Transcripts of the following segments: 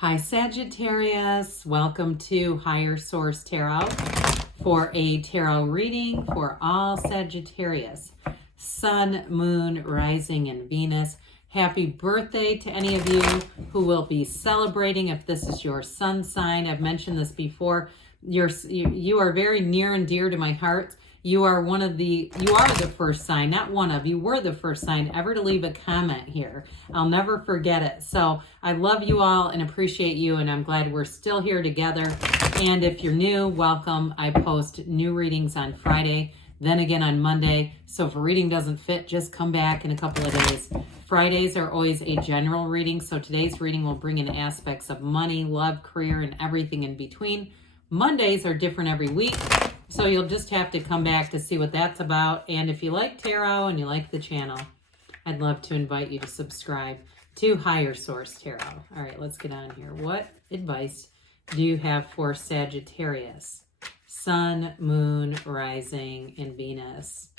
Hi Sagittarius, welcome to Higher Source Tarot for a tarot reading for all Sagittarius, Sun, Moon, Rising, and Venus. Happy birthday to any of you who will be celebrating if this is your sun sign. I've mentioned this before. You are very near and dear to my heart. You are the first sign, not one of, you were the first sign ever to leave a comment here. I'll never forget it. So I love you all and appreciate you, and I'm glad we're still here together. And if you're new, welcome. I post new readings on Friday, then again on Monday. So if a reading doesn't fit, just come back in a couple of days. Fridays are always a general reading, so today's reading will bring in aspects of money, love, career, and everything in between. Mondays are different every week. So you'll just have to come back to see what that's about. And if you like tarot and you like the channel, I'd love to invite you to subscribe to Higher Source Tarot. All right, let's get on here. What advice do you have for Sagittarius? Sun, Moon, Rising, and Venus.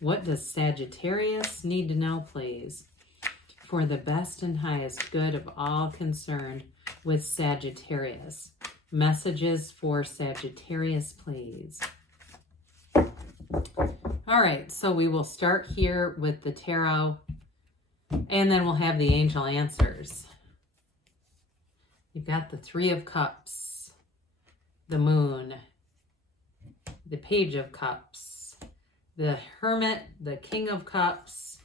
What does Sagittarius need to know, please? For the best and highest good of all concerned with Sagittarius. Messages for Sagittarius, please. All right, so we will start here with the tarot, and then we'll have the angel answers. You've got the Three of Cups, the Moon, the Page of Cups, the Hermit, the King of Cups,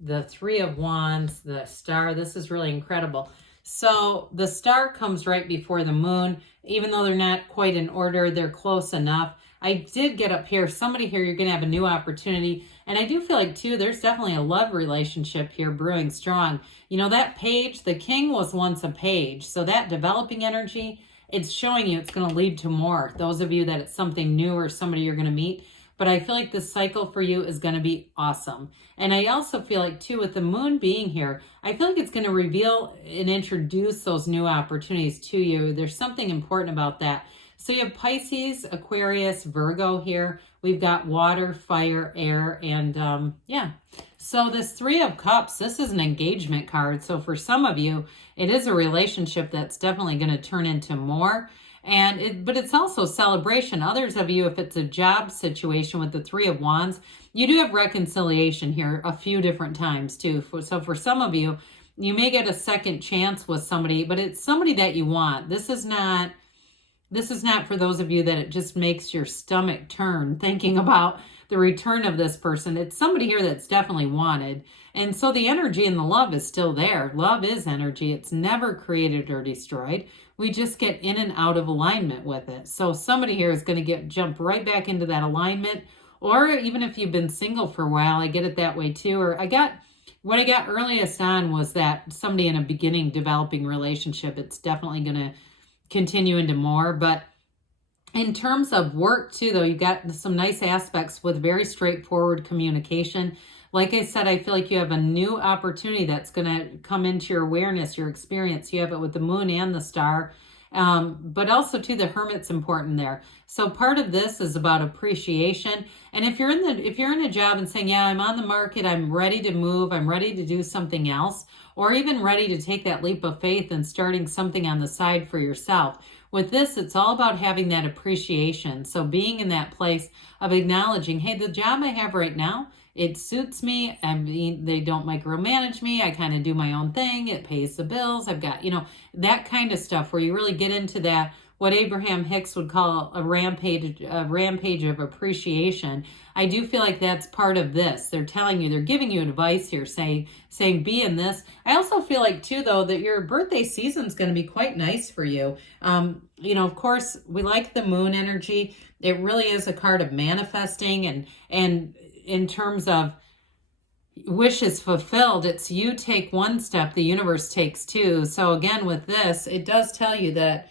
the Three of Wands, the Star. This is really incredible. So the Star comes right before the Moon. Even though they're not quite in order, they're close enough. I did get up here, somebody here, you're going to have a new opportunity. And I do feel like, too, there's definitely a love relationship here brewing strong. You know, that page, the King was once a page. So that developing energy, it's showing you it's going to lead to more. Those of you that it's something new or somebody you're going to meet. But I feel like this cycle for you is going to be awesome. And I also feel like, too, with the Moon being here, I feel like it's going to reveal and introduce those new opportunities to you. There's something important about that. So you have Pisces, Aquarius, Virgo here. We've got water, fire, air, and yeah. So this Three of Cups, this is an engagement card. So for some of you, it is a relationship that's definitely going to turn into more. But it's also celebration. Others of you, if it's a job situation with the Three of Wands, you do have reconciliation here a few different times too. So for some of you, you may get a second chance with somebody, but it's somebody that you want. This is not for those of you that it just makes your stomach turn thinking about the return of this person. It's somebody here that's definitely wanted. And so the energy and the love is still there. Love is energy. It's never created or destroyed. We just get in and out of alignment with it. So somebody here is going to jump right back into that alignment. Or even if you've been single for a while, I get it that way too. Or what I got earliest on was that somebody in a beginning developing relationship, it's definitely going to continue into more. But in terms of work too, though, you got some nice aspects with very straightforward communication. Like I said, I feel like you have a new opportunity that's going to come into your awareness, your experience. You have it with the Moon and the Star. But also too, the Hermit's important there. So part of this is about appreciation. And if you're in a job and saying, yeah, I'm on the market, I'm ready to move, I'm ready to do something else, or even ready to take that leap of faith and starting something on the side for yourself. With this, it's all about having that appreciation. So being in that place of acknowledging, hey, the job I have right now, it suits me. I mean, they don't micromanage me. I kind of do my own thing. It pays the bills. I've got, that kind of stuff where you really get into that, what Abraham Hicks would call a rampage of appreciation. I do feel like that's part of this. They're telling you, they're giving you advice here, saying be in this. I also feel like too, though, that your birthday season is going to be quite nice for you. Of course, we like the Moon energy. It really is a card of manifesting and in terms of wishes fulfilled, it's you take one step, the universe takes two. So again, with this, it does tell you that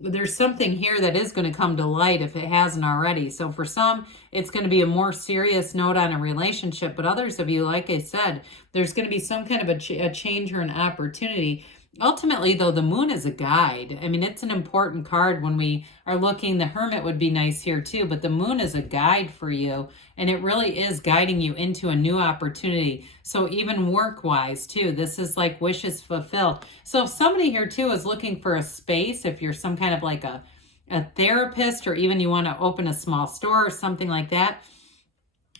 there's something here that is going to come to light if it hasn't already. So for some, it's going to be a more serious note on a relationship. But others of you, like I said, there's going to be some kind of a change or an opportunity. Ultimately, though, the moon is a guide. I mean, it's an important card when we are looking. The hermit would be nice here too, but the moon is a guide for you, and it really is guiding you into a new opportunity. So even work-wise too, this is like wishes fulfilled. So if somebody here too is looking for a space, if you're some kind of like a therapist, or even you want to open a small store or something like that,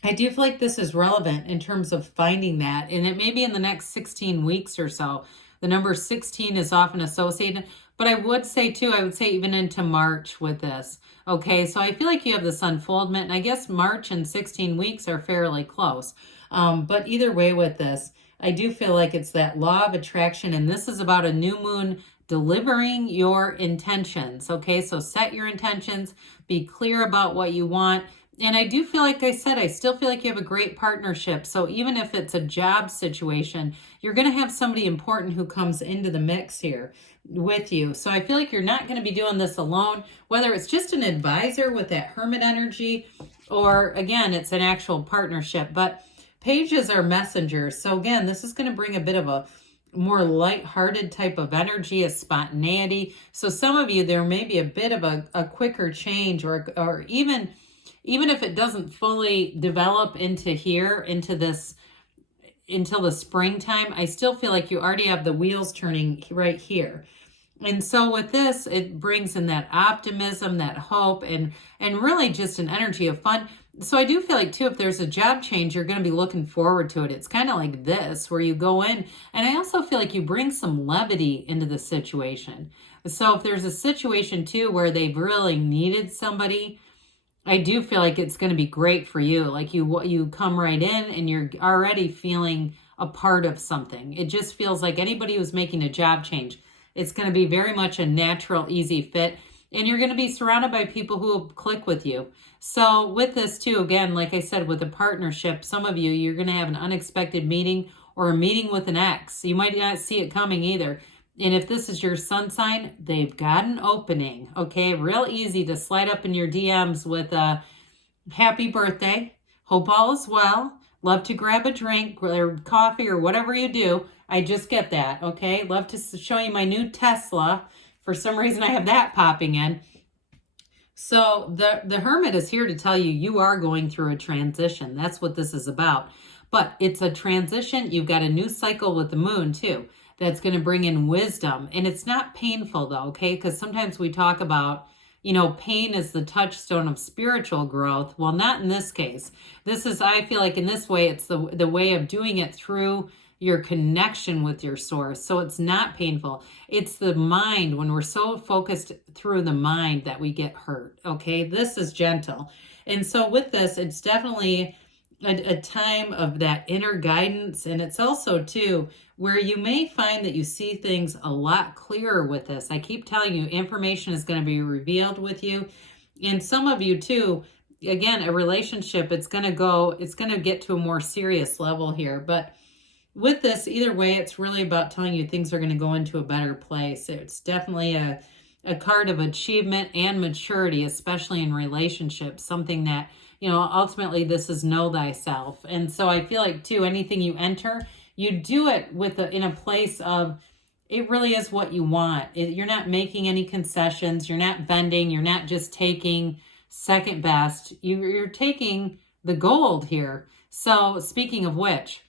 I do feel like this is relevant in terms of finding that. And it may be in the next 16 weeks or so. The number 16 is often associated, but I would say too, I would say even into March with this. Okay, so I feel like you have this unfoldment, and I guess March and 16 weeks are fairly close. But either way with this, I do feel like it's that law of attraction, and this is about a new moon delivering your intentions. Okay, so set your intentions, be clear about what you want. And I do feel like I said, I still feel like you have a great partnership. So even if it's a job situation, you're going to have somebody important who comes into the mix here with you. So I feel like you're not going to be doing this alone, whether it's just an advisor with that hermit energy, or again, it's an actual partnership. But pages are messengers. So again, this is going to bring a bit of a more lighthearted type of energy, a spontaneity. So some of you, there may be a bit of a quicker change, or even if it doesn't fully develop into here, into this, until the springtime, I still feel like you already have the wheels turning right here. And so with this, it brings in that optimism, that hope, and really just an energy of fun. So I do feel like too, if there's a job change, you're going to be looking forward to it. It's kind of like this, where you go in, and I also feel like you bring some levity into the situation. So if there's a situation too where they've really needed somebody, I do feel like it's going to be great for you. Like you come right in and you're already feeling a part of something. It just feels like anybody who's making a job change, it's going to be very much a natural, easy fit. And you're going to be surrounded by people who will click with you. So with this too, again, like I said, with a partnership, some of you, you're going to have an unexpected meeting, or a meeting with an ex. You might not see it coming either. And if this is your sun sign, they've got an opening, okay? Real easy to slide up in your DMs with a happy birthday, hope all is well, love to grab a drink or coffee or whatever you do. I just get that, okay? Love to show you my new Tesla. For some reason, I have that popping in. So the Hermit is here to tell you, you are going through a transition. That's what this is about. But it's a transition. You've got a new cycle with the moon too. That's going to bring in wisdom. And it's not painful though, okay? Because sometimes we talk about, pain is the touchstone of spiritual growth. Well, not in this case. This is, I feel like in this way, it's the way of doing it through your connection with your source. So it's not painful. It's the mind. When we're so focused through the mind that we get hurt, okay? This is gentle. And so with this, it's definitely a time of that inner guidance. And it's also too, where you may find that you see things a lot clearer with this. I keep telling you, information is going to be revealed with you. And some of you too, again, a relationship, it's going to get to a more serious level here. But with this, either way, it's really about telling you things are going to go into a better place. It's definitely a card of achievement and maturity, especially in relationships, something that, ultimately this is know thyself. And so I feel like too, anything you enter, you do it in a place of, it really is what you want. You're not making any concessions. You're not bending. You're not just taking second best. You're taking the gold here. So speaking of which,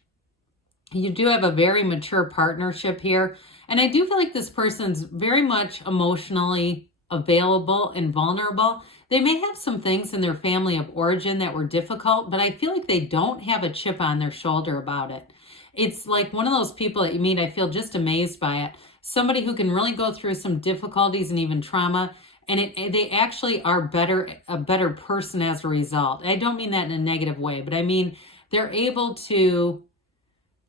you do have a very mature partnership here. And I do feel like this person's very much emotionally available and vulnerable. They may have some things in their family of origin that were difficult, but I feel like they don't have a chip on their shoulder about it. It's like one of those people that you meet, I feel just amazed by it. Somebody who can really go through some difficulties and even trauma, and they actually are a better person as a result. I don't mean that in a negative way, but I mean they're able to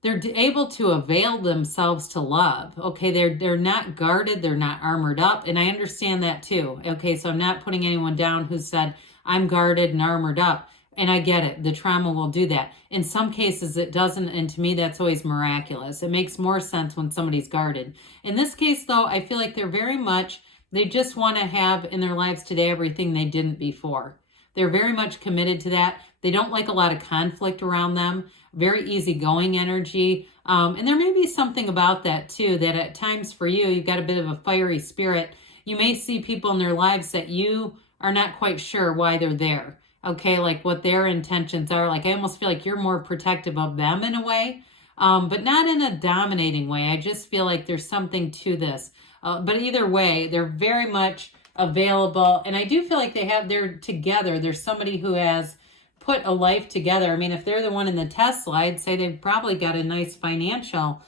avail themselves to love. Okay, they're not guarded, they're not armored up, and I understand that too. Okay, so I'm not putting anyone down who said I'm guarded and armored up. And I get it. The trauma will do that. In some cases, it doesn't. And to me, that's always miraculous. It makes more sense when somebody's guarded. In this case, though, I feel like they just want to have in their lives today everything they didn't before. They're very much committed to that. They don't like a lot of conflict around them. Very easygoing energy. And there may be something about that too, that at times for you, you've got a bit of a fiery spirit. You may see people in their lives that you are not quite sure why they're there. Okay, like what their intentions are. Like I almost feel like you're more protective of them in a way, but not in a dominating way. I just feel like there's something to this. But either way, they're very much available. And I do feel like they're together. There's somebody who has put a life together. I mean, if they're the one in the Tesla, I'd say they've probably got a nice financial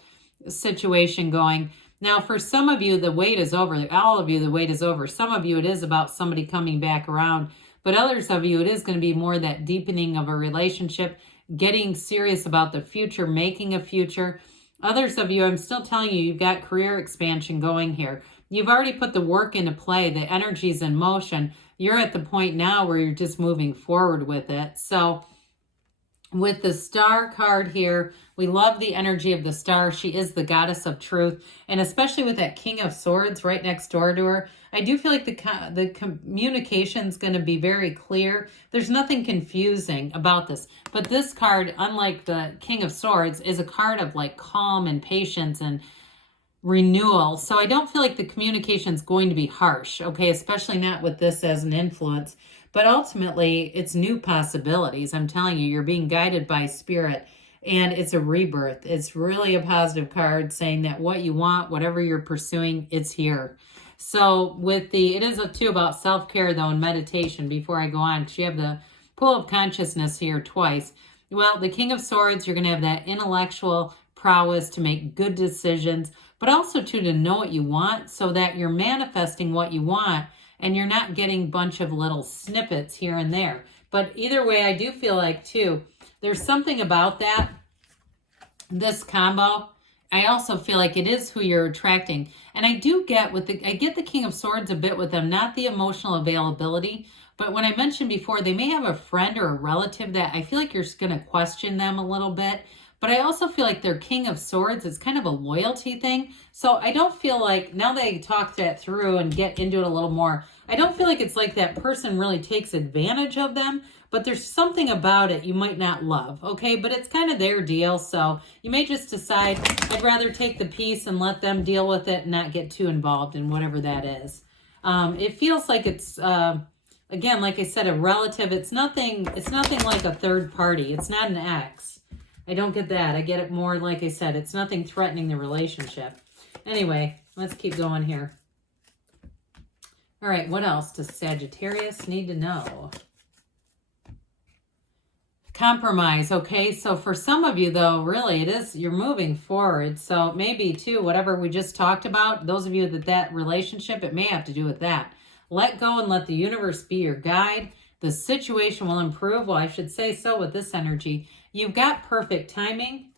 situation going. Now, for some of you, the wait is over. All of you, the wait is over. Some of you, it is about somebody coming back around. But others of you, it is going to be more that deepening of a relationship, getting serious about the future, making a future. Others of you, I'm still telling you, you've got career expansion going here. You've already put the work into play. The energy's in motion. You're at the point now where you're just moving forward with it. So with the Star card here, we love the energy of the Star. She is the goddess of truth. And especially with that King of Swords right next door to her, I do feel like the communication is going to be very clear. There's nothing confusing about this. But this card, unlike the King of Swords, is a card of like calm and patience and renewal. So I don't feel like the communication is going to be harsh, okay, especially not with this as an influence. But ultimately, it's new possibilities. I'm telling you, you're being guided by spirit, and it's a rebirth. It's really a positive card saying that what you want, whatever you're pursuing, it's here. So with it is too about self-care though and meditation before I go on, because you have the pool of consciousness here twice. Well, the King of Swords, you're going to have that intellectual prowess to make good decisions, but also to know what you want so that you're manifesting what you want and you're not getting a bunch of little snippets here and there. But either way, I do feel like too, there's something about that, this combo. I also feel like it is who you're attracting. And I do get I get the King of Swords a bit with them, not the emotional availability, but when I mentioned before, they may have a friend or a relative that I feel like you're going to question them a little bit. But I also feel like their King of Swords is kind of a loyalty thing. So I don't feel like, now that I talk that through and get into it a little more, I don't feel like it's like that person really takes advantage of them. But there's something about it you might not love, okay? But it's kind of their deal. So you may just decide, I'd rather take the peace and let them deal with it and not get too involved in whatever that is. It feels like it's, again, like I said, a relative. It's nothing like a third party. It's not an ex. I don't get that. I get it more, like I said, it's nothing threatening the relationship. Anyway, let's keep going here. All right, what else does Sagittarius need to know? Compromise, okay? So for some of you, though, really, you're moving forward. So maybe, too, whatever we just talked about, those of you that relationship, it may have to do with that. Let go and let the universe be your guide. The situation will improve. Well, I should say so with this energy. You've got perfect timing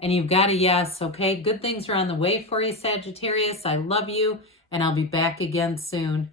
and you've got a yes, okay? Good things are on the way for you, Sagittarius. I love you, and I'll be back again soon.